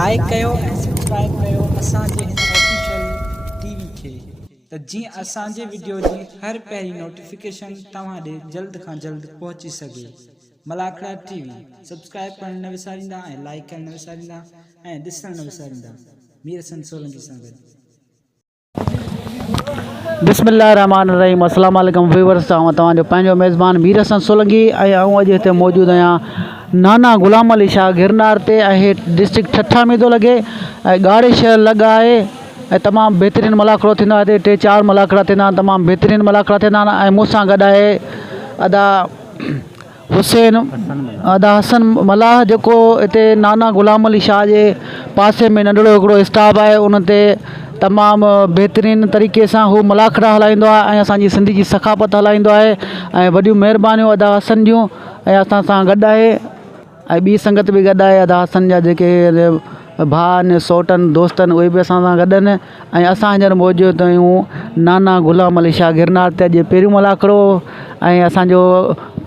Like कयो ऐं subscribe कयो असांजे हिन ऑफिशियल टीवी खे त जीअं असांजे वीडियो जी हर पहिरीं नोटिफिकेशन तव्हां ॾे जल्द खां जल्द पहुची सघे। मलाखड़ा टीवी सब्सक्राइब करण न विसारींदा ऐं लाइक करण न विसारींदा ऐं ॾिसण न विसारींदा। मीर हसन सोलंकी सां गॾु। बिस्मिल्लाहिर्रहमानिर्रहीम। अस्सलाम वालेकुम व्यूअर्स, तव्हांजो पंहिंजो मेज़बान मीर हसन सोलंकी ऐं अॼु हिते मौजूदु आहियां नाना ग़ुलाम अली शाह गिरनार ते। ऐं डिस्ट्रिक्ट ठठा में थो लॻे ऐं ॻाढ़े शहर लॻा आहे ऐं तमामु बहितरीनु मलाखड़ो थींदो आहे। हिते 3-4 मलाखड़ा थींदा आहिनि, तमामु बहितरीनु मलाखड़ा थींदा आहिनि। ऐं मूंसां गॾु आहे अदा हसन मलाह, जेको हिते नाना ग़ुलाम अली शाह जे पासे में नंढड़ो हिकिड़ो स्टाफ आहे। उन ते तमामु बहितरीनु तरीक़े सां हू मलाखड़ा हलाईंदो आहे ऐं असांजी सिंधी जी सक़ाफ़त हलाईंदो आहे। ऐं वॾियूं महिरबानियूं अदा हसन जूं। ऐं असां सां गॾु आहे ऐं ॿी संगत बि गॾु आहे। अदा हसन जा जेके भाउ आहिनि, सोट आहिनि, दोस्त आहिनि, उहे बि असां सां गॾु आहिनि। ऐं असां हींअर मौजूदु आहियूं नाना ग़ुलाम अली शाह गिरनार ते। अॼु पहिरियों मलाखड़ो ऐं असांजो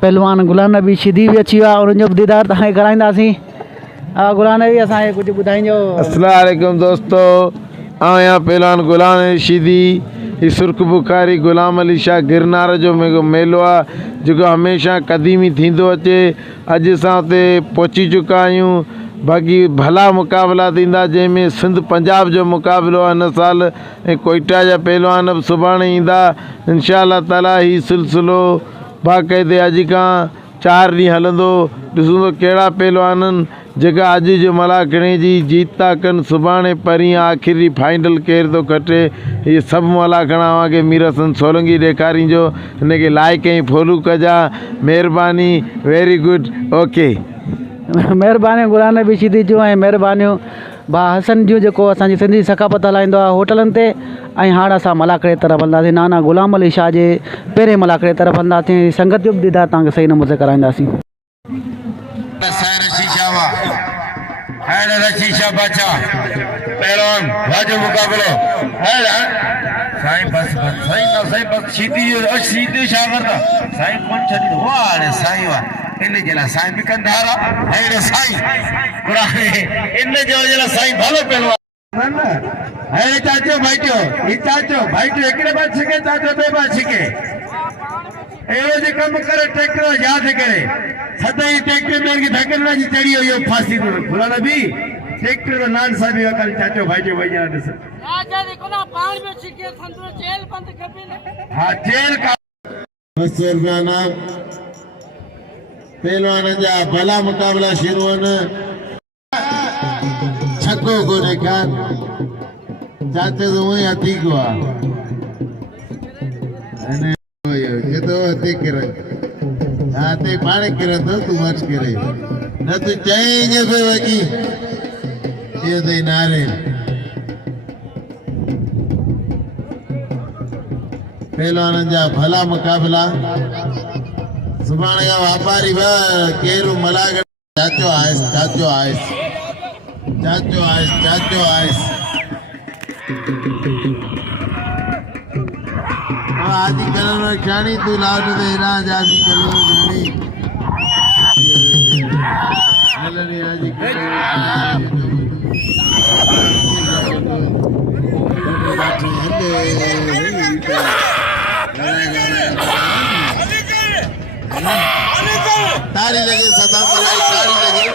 पहलवान गुलाम नबी शिदी बि अची वियो आहे, उन्हनि जो बि दीदार तव्हांखे कराईंदासीं। गुलाम नबी असांखे कुझु ॿुधाइजो। अस्सलाम वालेकुम दोस्तो, आहियां पहलवान गुलाम नबी शिदी। ही सुर्ख बुखारी गुलाम अली शाह गिरनार जो मेलो आहे जेको हमेशह क़दीमी थींदो अचे। अॼु असां हुते पहुची चुका आहियूं। बाक़ी भला मुक़ाबला थींदा जंहिंमें सिंध पंजाब जो मुक़ाबिलो आहे हिन साल, ऐं कोयटा जा पहलवान बि सुभाणे ईंदा इंशा अल्लाह ताला। ही सिलसिलो बाक़ाइदे अॼु खां 4 ॾींहं हलंदो। ॾिसूं त कहिड़ा पहलवाननि जेका अॼु जो मलाखड़े जी जीत था कनि, सुभाणे परीहं आख़िरी फाइनल केरु थो खटे। इहे सभु मलाखड़ा अव्हांखे मीर हसन सोलंकी ॾेखारींदो। हिनखे लाइक ऐं फॉलो कजा, महिरबानी। Very good, okay. महिरबानी गुलाम नबी शिदी जूं ऐं महिरबानियूं भाउ हसन जूं, जेको असांजी सिंधी सक़ाफ़त हलाईंदो आहे होटलनि ते। ऐं हाणे असां मलाखड़े तरफ़ हलंदासीं, नाना ग़ुलाम अली शाह जे पहिरें मलाखड़े तरफ़ हलंदासीं। संगत जो बि दीदार तव्हांखे सही नमूने से कराईंदासीं। पहलवान वाजो मुकाबलो है साईं। बस साईं ना साईं बस सीधी छा करता साईं कोन छडी वाह साईं वाह इन जला साईं भी कंधारा है साईं पूरा इन जो जला साईं भलो पहलवान ना है चाचो भाईटो एकड़े बात छिके चाचो बे बात छिके एरो जे कम करे ट्रैक्टर याद करे सदाई ट्रैक्टर में की धकरना जी चढ़ी हो फांसी भुला नबी ट्रैक्टर में नान साहब वकल चाचो भाईटो भैया दिस राजा ने कोना पानी में छिके संतो जेल बंद खपे। हां जेल का बसरना पहलवान जा भला मुकाबला शुरू न छक्को को देखा चाचे तो वही अति को अने ये तो अति करे आते पाने करे तो तू मत करे न तू चाहिए पे वकी ये दे नारे पहलवान जा भला मुकाबला सुभाणे का व्यापारी बा केरु मलाग चाचो आयस आदि कलर जानी तू लाड दे राज आदि कलर जानी हलनी आदि तारी लगे सदा मलाई तारी लगे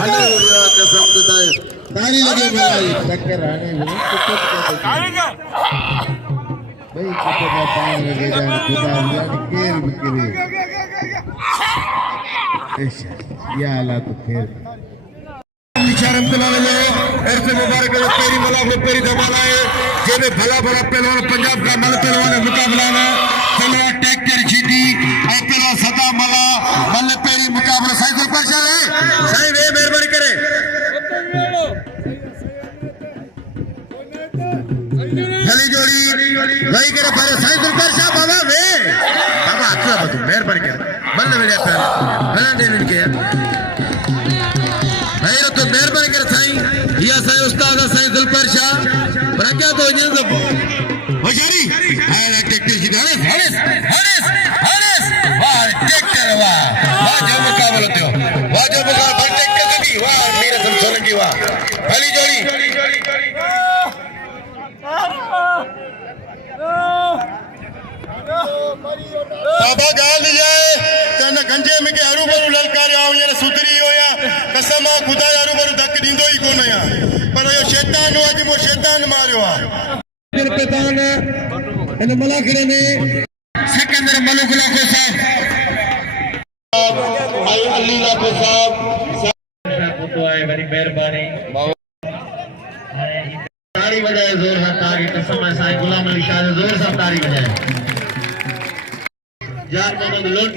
हले उड़िया कसम खुदाए तारी लगे मलाई टक्कर आने में कुछ भाई कुछ का पानी लगे जान खुदा यानी केर बिकरे ऐसा या अल्लाह तो खैर निशारम तलाले ऐसे मुबारक तेरी मलाखो तेरी धमाला है जेबे भला भला पहलवान पंजाब का मल पहलवान मुकाबला है चलो ट्रैक्टर जीती और पहलवान सदा मला मल पेरी मुकाबला साईं दुलकर है साईं वे मेहरबानी करे भली जोड़ी वही करे पर साईं दुलकर शाह बाबा वे बाबा अच्छा बतू मेहरबानी करे मल वेले भला दे के भाई तो मेहरबानी करे साईं ये साईं उस्ताद साईं दुलकर शाह प्रज्ञा तो ये सब होशारी है ट्रैक्टर जीती हड़स वाह ट्रैक्टर वाह जो मुकाबला थियो वाह जो मुकाबला ट्रैक्टर की वाह मीर हसन सोलंकी वाह भली जोड़ी बाबा गाल जाए तन गंजे में के हरू भरू ललकार आओ यार सुधरी हो या कसम आ खुदा हरू भरू धक दींदो ही कोन या पर यो शैतान हो अज मो शैतान मारियो आ प्रधान इन मलाखड़े में सिकंदर मलुक लाखो साहब भाई अली लाखो साहब तो आए बड़ी मेहरबानी ताली बजाए जोर से ताकि कसम है साईं गुलाम अली शाह ने जोर से ताली बजाए यार मोहम्मद लुट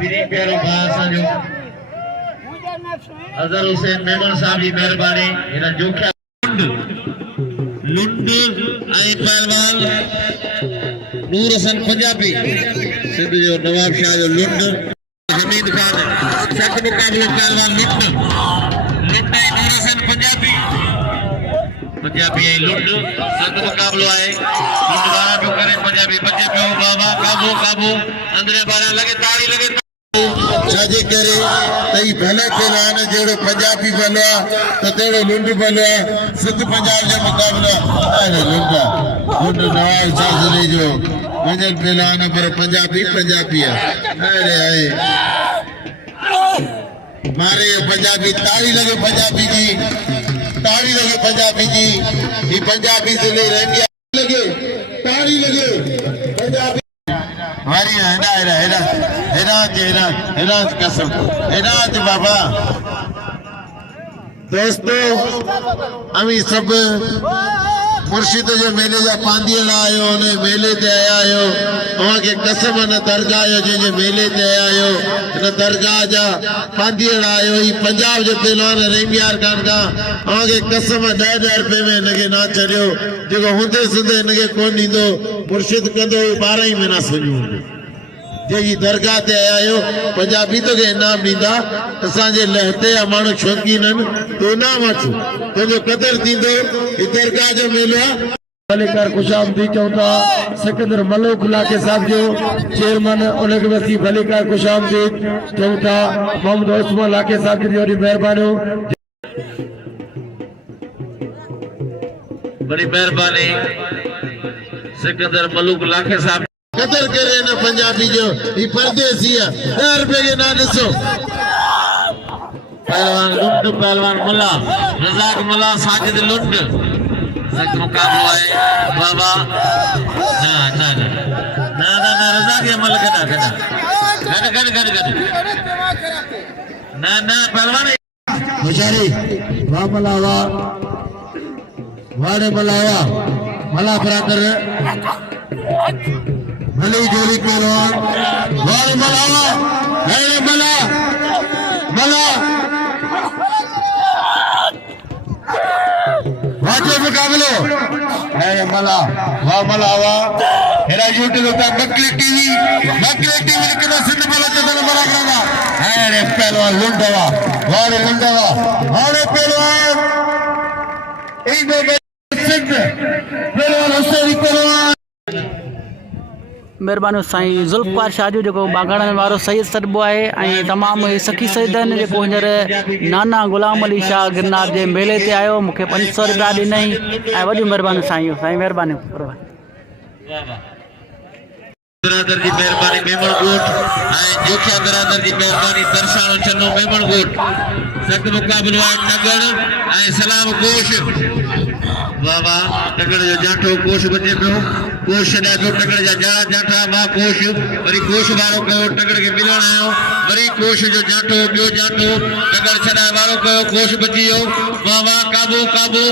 मेरी प्यारो भाई साजो अजहर हुसैन मेमन साहब की मेहरबानी इना जोख्या लुंड आई पहलवान नूर हसन पंजाबी सिंध जो नवाब शाह जो लुंड हमीद खान सख्त मुकाबले पहलवान लुंड लुंड आई नूर हसन पंजाबी पंजाबी आई लुंड सख्त मुकाबलो आए लुंड बारा जो करे पंजाबी बच्चे पे बाबा काबू काबू अंदर बारा लगे ताड़ी लगे छाजे करे तई भले पहलवान जेड़ो पंजाबी भलो तो तेड़ो लुंड भलो सिंध पंजाब जो मुकाबला अरे लुंड लुंड नवाब शाह जो मंजल पहलवान पर पंजाबी पंजाबी है अरे आए मारे पंजाबी ताली लगे पंजाबी जी ताली लगे पंजाबी जी ये पंजाबी से ले रहे लगे ताली लगे पंजाबी हमारी हेरा हेरा हेरा हेरा हेरा हेरा कसम हेरा बाबा दोस्तों अमी सब मुर्शिद जो मेले जा पांदियल आयो ने मेले ते आया आयो अवा के कसम न दरगाह आयो जे मेले ते आया आयो न दरगाह जा पांदियल आयो ई पंजाब जो पहलवान रेमियार खान का अवा के कसम 10,000 रुपए में लगे ना चरियो जो हुंदे सुंदे नगे कोन दींदो मुर्शिद कंदो 12 ही महीना सुनियो जे ई दरगाह ते आया आयो पंजाबी तो के इनाम दींदा असा जे लहते या मानो शौकीनन तो इनाम अचो तो कदर दींदो ई दरगाह जो मेलो मलिकार खुशामदी चौथा सिकंदर मलूक इलाके साहब जो चेयरमैन उनके वसी मलिकार खुशामदी चौथा मोहम्मद उस्मान इलाके साहब जी और मेहरबानी बड़ी मेहरबानी सिकंदर मलूक लाखे साहब कदर करे न पंजाबी जो ई परदेसी है 10 रुपए के ना दसो पहलवान लुंड पहलवान मुल्ला रजाक मुल्ला साजिद लुंड सख्त मुकाबला है बाबा ना ना ना ना ना ना रजाक ये मल कदा कदा गड गड गड गड ना ना पहलवान बेचारी वाह मलावा वाड़े मलावा मला बरादर भले जोड़ी पहलवान वाड़े मलावा है मला मला वाचे मुकाबलो है मला वाह मलावा हेरा यूट्यूब पे बकरी टीवी लिखना सिंध मला चंदन मला करा है रे पहलवान लुंडवा वाड़े पहलवान एक दो सिंध पहलवान हुसैन पहलवान महिरबानी साईं ज़ुल्फ़कार शाह जो जेको बागड़नि वारो सैयद सॾिबो आहे ऐं तमामु सखी सैयद आहिनि जेको हींअर नाना गुलाम अली शाह गिरनार जे मेले ते आयो मूंखे 500 रुपया ॾिनई ऐं वॾी महिरबानी साईं महिरबानी बिरादर जी मेहरबानी मेमण गोठ ऐं जोखिया बिरादर जी मेहरबानी तरसानो चन्नो मेमण गोठ सख्त मुकाबलो आहे नगड़ ऐं सलाम कोश वाह वाह नगड़ जो जाठो कोश बचे पियो कोश छॾाए पियो नगड़ जा जाठा वाह कोश वरी कोश वारो कयो नगड़ खे मिलण आयो वरी कोश जो जाठो ॿियो जाठो नगड़ छॾाए वारो कयो कोश बची वियो वाह वाह काबू काबू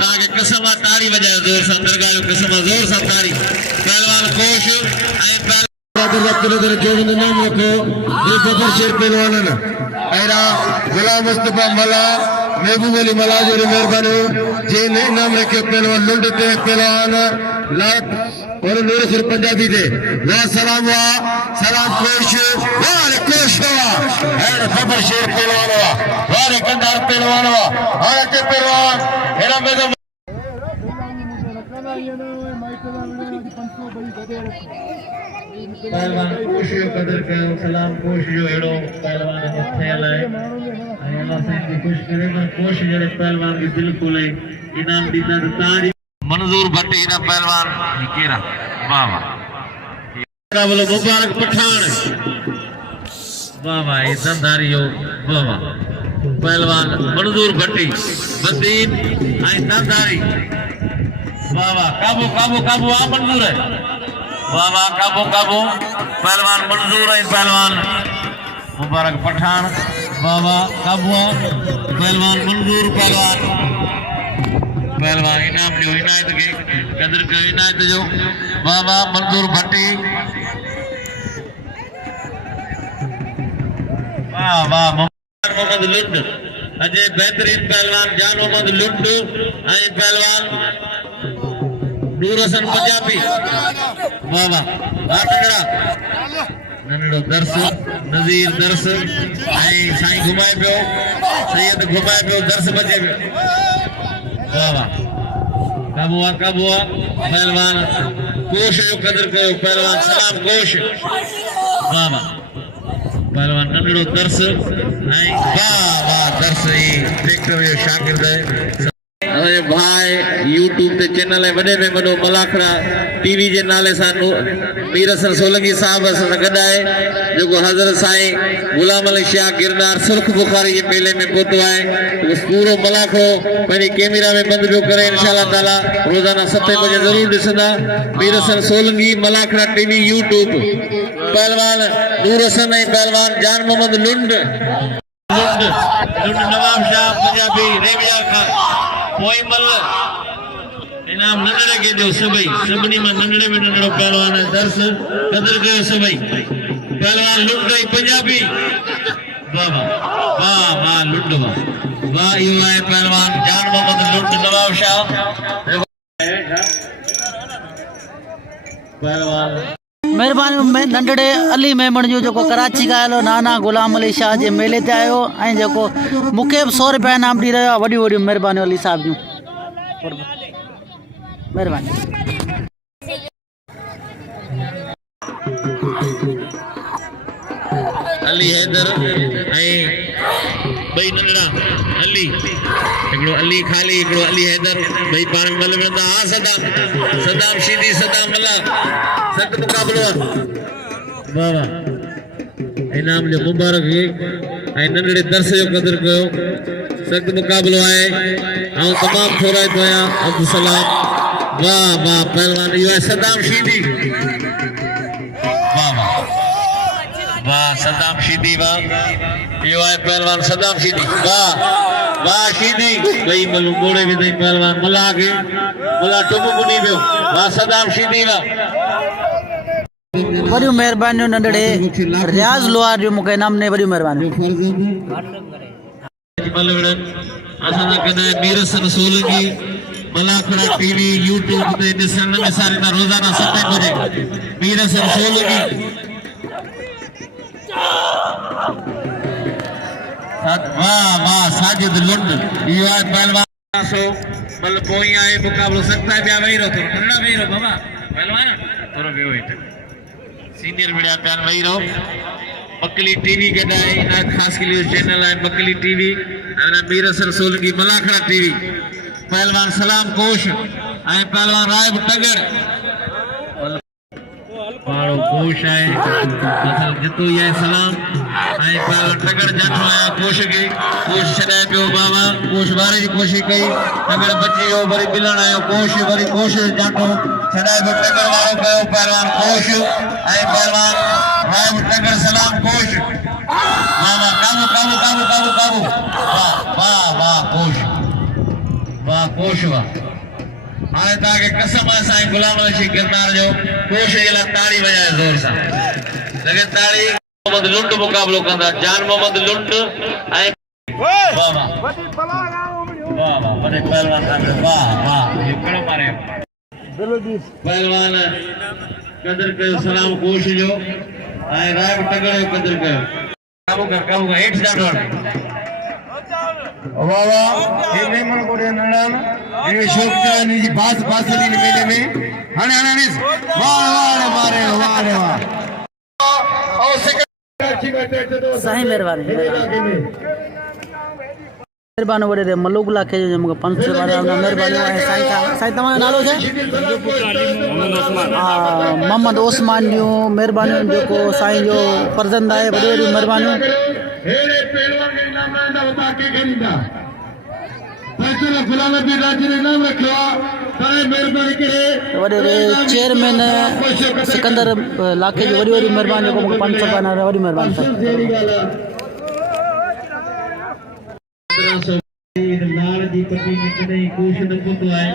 तव्हांखे कसम आहे ताड़ी वॼायो ज़ोर सां दरगाह जो कसम आहे ज़ोर सां ताड़ी पहलवान कोश ऐं नाम रखो ये बबर शेर पहलवान ऐरा गुलाम मुस्तफा मला महबूब अली मला जो मेहरबानी जे नाम रखे पहलवान लुंड ते पहलवान लाट और नूर सिर पंजाबी दे वाह सलाम कोश वाह कोश वाह ऐरा बबर शेर पहलवान वाह कंधार पहलवान वाह के पहलवान ऐरा में पहलवान कोश जो कदर कयो सलाम कोश जो एड़ो पहलवान जो थियल है अल्लाह साईं जी खुश करे पर कोश जड़े पहलवान की बिल्कुल इनाम दीदा तो ताड़ी मंजूर भट्टी ना पहलवान केरा वाह वाह बोलो मुबारक पठान वाह वाह ये दंधारी हो वाह वाह पहलवान मंजूर भट्टी बदीन आई दंधारी वाह वाह काबू काबू काबू आ मंजूर है वाह वाह काबू काबू पहलवान मंजूर है पहलवान मुबारक पठान वाह वाह काबू पहलवान मंजूर पहलवान पहलवान इनाम जो इनायत के कदर के इनायत जो वाह वाह मंजूर भट्टी वाह वाह मोहम्मद लुंड अजय बेहतरीन पहलवान जान मोहम्मद लुंड आई पहलवान नूर हसन पंजाबी वाह वाह नंढड़ा नंढड़ो दर्स नज़ीर दर्स आई साईं घुमाए पियो सैयद घुमाए पियो दर्स बचे पियो वाह वाह काबुआ पहलवान कोश जो कदर कयो पहलवान सलाम कोश वाह वाह पहलवान नंढड़ो दर्स ऐं वाह वाह दर्स ई ट्रैक्टर जो शागिर्द अरे भाई यूट्यूब ते चैनल है वडे में वडो मलाखड़ा टीवी जे नाले सां मीर हसन सोलंकी साहब सां गॾाए जेको हज़रत साईं गुलाम अली शाह गिरनार सुर्ख बुखारी जे मेले में पहुतो आहे पूरो मलाखड़ो पंहिंजी कैमरा में बंदि पियो करे इंशाअल्लाह ताला रोज़ाना 7 बजे ज़रूर ॾिसंदा मीर हसन सोलंकी मलाखड़ा टीवी यूट्यूब पहलवान नूर हसन ऐं पहलवान जान मोहम्मद लुंड नवाब शाह पंजाबी रेविया खां पोइमल इनाम नंढड़े के जो सभिनी में नंढड़े में नंढड़ो पहलवान है दर्स कदर कयो सभई पहलवान लुंड पंजाबी वाह वाह वाह लुंड वाह इहो आहे पहलवान जान मोहम्मद लुंड नवाब शाह पहलवान महिरबानी नंढड़े अली मेमण जो जेको कराची खां आयल नाना गुलाम अली शाह जे मेले ते आयो ऐं जेको मूंखे बि 100 रुपया इनाम ॾेई रहियो आहे वॾियूं वॾियूं महिरबानी अली साहिब जूं महिरबानी अली हैदर ऐं ॿई नंढड़ा अली हिकिड़ो अली खाली हिकिड़ो अली हैदर ॿई पाण में मल वेंदा हा सदाम शीदी सदाम मल्ला सख़्त मुक़ाबिलो आहे वाह वाह इनाम जो मुबारक ऐं नंढड़े दर्स जो कदर कयो सख़्त मुक़ाबिलो आहे ऐं तमामु थोराइतो आहियां अब्दुल सलाम वाह वाह पहलवान इहो आहे सदाम शीदी वाह वाह वाह सदाम शीदी वाह इहो आहे पहलवान सदाम शीदी वाह वाह शीदी ॿई मलू मोड़े विधई पहलवान मला खे मला टुप पुनी पियो वाह सदाम शीदी वाह वॾियूं महिरबानियूं नंढड़े रियाज़ लोहार जो मूंखे इनाम ने वॾियूं महिरबानियूं असांजा कॾहिं मीर हसन सोलंकी मलाखड़ा टीवी यूट्यूब ते ॾिसण न विसारींदा रोज़ाना 7 बजे मीर हसन सोलंकी वाह वाह साजिद लुंड इहो आहे पहलवान मतलब पोई आहे मुक़ाबिलो सकता है ॿिया वेही रहो थोरो नंढड़ा वेही रहो बाबा पहलवान थोरो वेहो हेठि सीनियर मीडिया प्यान वेही रहो मकली टीवी कॾहिं इन ख़ासि न्यूज़ चैनल आहे मकली टीवी ऐं मीर हसन सोलंकी मलाखड़ा टीवी पहलवान सलाम कोश ऐं पहलवान रायब टगर पाड़ो कोश आहे असल जितो ई आहे सलाम ऐं पहलवान टगर जाठो आया कोश खे कोश छॾाए पियो बाबा कोश वारे जी कोशिशि कई टगर बची वियो वरी मिलण आयो कोश वरी कोश जाठो छॾाए पियो टगर वारो कयो पहलवान कोश ऐं पहलवान रायब टगर सलाम कोश वाह वाह काबू काबू काबू काबू काबू वाह वाह वाह कोश वाह हाणे तव्हांखे कसम आहे साईं गुलाम अली शाह गिरनार जो कोश जे लाइ ताड़ी वॼाए ज़ोर सां लॻे ताड़ी मोहम्मद लुंड मुक़ाबिलो कंदा जान मोहम्मद लुंड ऐं वाह वाह वॾे पहलवान साहब वाह वाह इहो कहिड़ो मारे पहलवान कदर कयो सलाम कोश जो ऐं रायब टगर जो कदर कयो काबू कर हेठि ॾाढो वाह वाह ये मेमन को नड़ा ये शौक जाने की बात इन मेले में हने वाह वाह मारे वाह वाह साईं महिरबानी महिरबानी वॾे मलूक लाखे जो मूंखे 500 महिरबानी आहे साईं तव्हांजो नालो छा हा मोहम्मद ओसमान जूं महिरबानियूं जेको साईं जो फर्ज़ंद आहे वॾी वॾी महिरबानियूं वॾे चेयरमैन सिकंदर लाखे जी वॾी वॾी महिरबानी जेको मूंखे 500 वॾी महिरबानी लाल जी पटी में कॾहिं कुझु न पवंदो आहे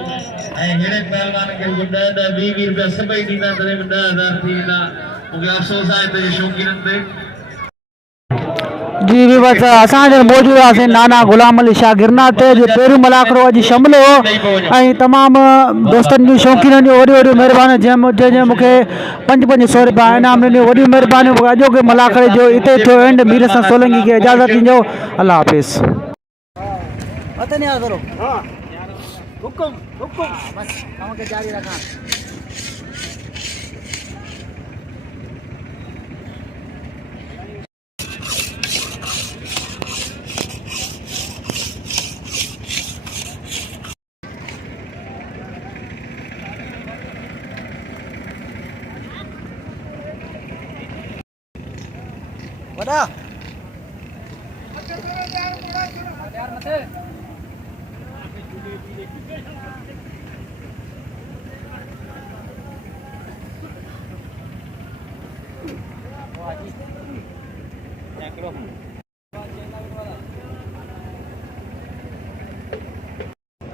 ऐं हिन पहलवान खे 10 20 रुपया सभई ॾींदा तॾहिं बि 10,000 थी वेंदा मूंखे अफ़सोस आहे त शौक़ीननि ते जी भी बस असांजे मौजूद आसीं नाना गुलाम अली शाह गिरनार ते जो पहिरियों मलाखड़ो अॼु शमिल हो ऐं तमामु दोस्तनि जूं शौक़ीननि जूं वॾी वॾी महिरबानी जंहिं मूंखे 500 रुपया इनाम ॾिनो वॾी महिरबानी अॼोके मलाखड़े जो हिते थियो एंड मीर सां सोलंकी खे इजाज़त ॾिजो अल्लाह हाफ़िज़ हुकुम हुकुम बस तव्हांखे जारी रखां वॾा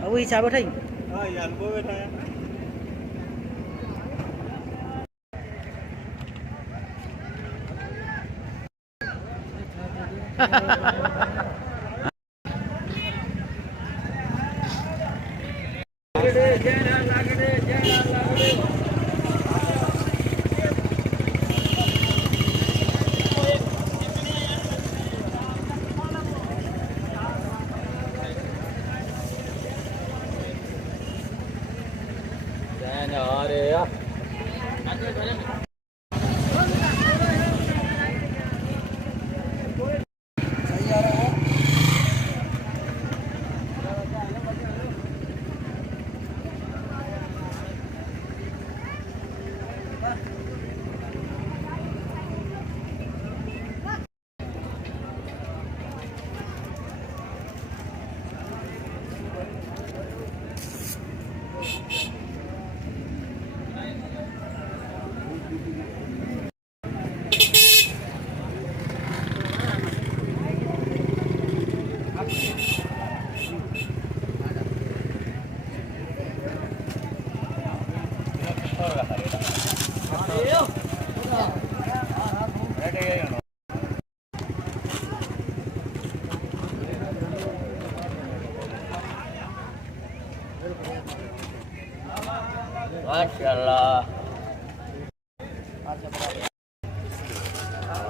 वही छा वेठा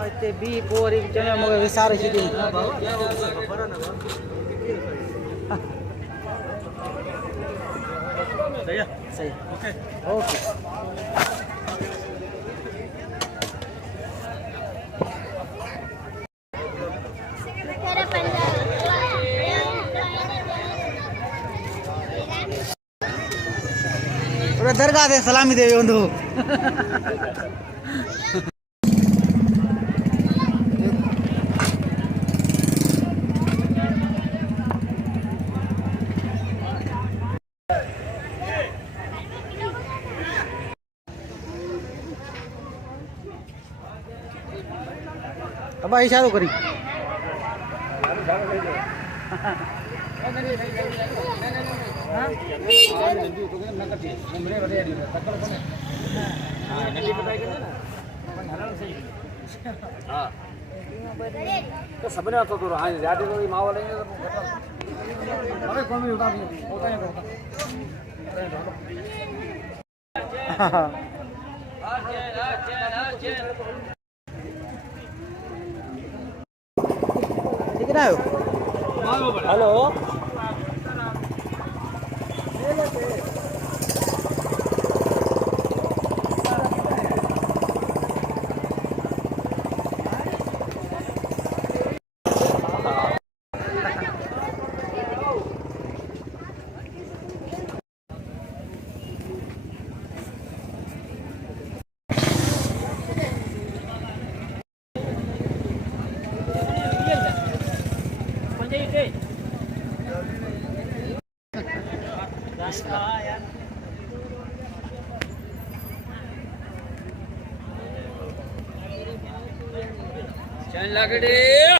हिते बि पोइ वरी चयो मूंखे विसारे छॾियईं सही ओके दरगाह ते सलामी दे वेंदो अब इशारो करी सभिनी हथो थोरो हाणे ॾाढी थोरी मां वॾे कितना आयो हेलो चल लगड़े